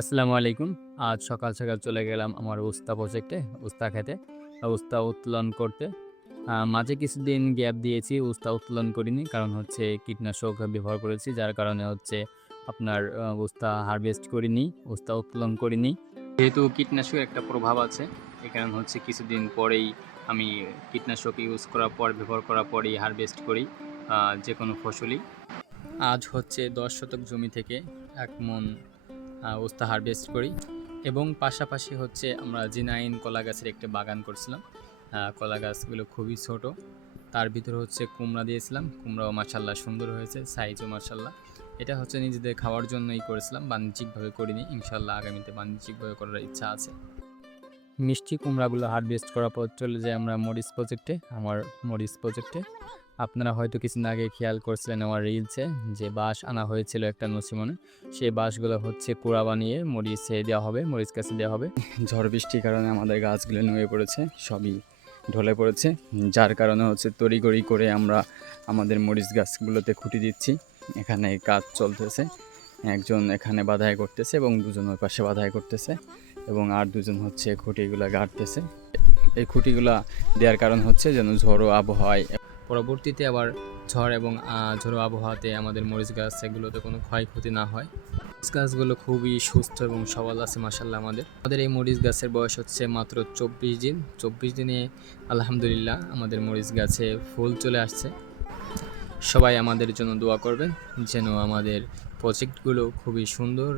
আসসালামু আলাইকুম। আজ সকাল, সকাল চলে গেলাম আমার উস্তা প্রজেক্টে, উস্তা খেতে, উস্তা উত্তোলন করতে। মাঝে কিছুদিন গ্যাপ দিয়েছি, উস্তা উত্তোলন করিনি। কারণ হচ্ছে কীটনাশক ব্যবহার করেছি। যার কারণে হচ্ছে আপনার উস্তা হারভেস্ট করিনি, উস্তা উত্তোলন করিনি। যেহেতু কীটনাশকের একটা প্রভাব আছে, এ কারণ হচ্ছে কিছুদিন পরেই আমি কীটনাশক ইউজ করার পর, ব্যবহার করার পরেই হারভেস্ট করি যেকোনো ফসলই। আজ হচ্ছে ১০ শতক জমি থেকে ১ মণ উস্তা হারভেস্ট করি এবং পাশাপাশি হচ্ছে আমরা জিনাইন কলা গাছের একটা বাগান করছিলাম। কলা গাছগুলো খুবই ছোট, তার ভিতরে হচ্ছে কুমড়া দিয়েছিলাম। কুমড়াও মাশাল্লাহ সুন্দর হয়েছে, সাইজও মাশাল্লাহ। এটা হচ্ছে নিজেদের খাওয়ার জন্যই করেছিলাম, বাণিজ্যিকভাবে করিনি। ইনশাল্লাহ আগামীতে বাণিজ্যিকভাবে করার ইচ্ছা আছে। মিষ্টি কুমড়াগুলো হারভেস্ট করার পর চলে যাই আমরা মরিচ প্রজেক্টে, আমার মরিচ প্রজেক্টে। আপনারা হয়তো কিছুদিন আগে খেয়াল করছিলেন আমার রিলসে যে বাঁশ আনা হয়েছিল একটা নসিমনে, সেই বাঁশগুলো হচ্ছে কুড়া বানিয়ে মরিচে দেওয়া হবে, মরিচ গাছে দেওয়া হবে। ঝড় বৃষ্টির কারণে আমাদের গাছগুলো নুয়ে পড়েছে, সবই ঢলে পড়েছে, যার কারণে হচ্ছে তড়িঘড়ি করে আমরা আমাদের মরিচ গাছগুলোতে খুঁটি দিচ্ছি। এখানে কাজ চলতেছে, একজন এখানে বাধাই করতেছে এবং দুজন ওই পাশে বাধাই করতেছে এবং আর দুজন হচ্ছে খুঁটিগুলা গাড়তেছে। এই খুঁটিগুলা দেওয়ার কারণ হচ্ছে যেন ঝড়ো আবহাওয়ায় পরবর্তীতে আবার ঝড় এবং ঝড়ো আবহাওয়াতে আমাদের মরিচ গাছ এগুলোতে কোনো ক্ষয়ক্ষতি না হয়। মরিচ গাছগুলো খুবই সুস্থ এবং সবল আছে মাশাল্লাহ। আমাদের এই মরিচ গাছের বয়স হচ্ছে মাত্র ২৪ দিন। ২৪ দিনে আলহামদুলিল্লাহ আমাদের মরিচ গাছে ফুল চলে আসছে। সবাই আমাদের জন্য দোয়া করবেন যেন আমাদের প্রজেক্টগুলো খুবই সুন্দর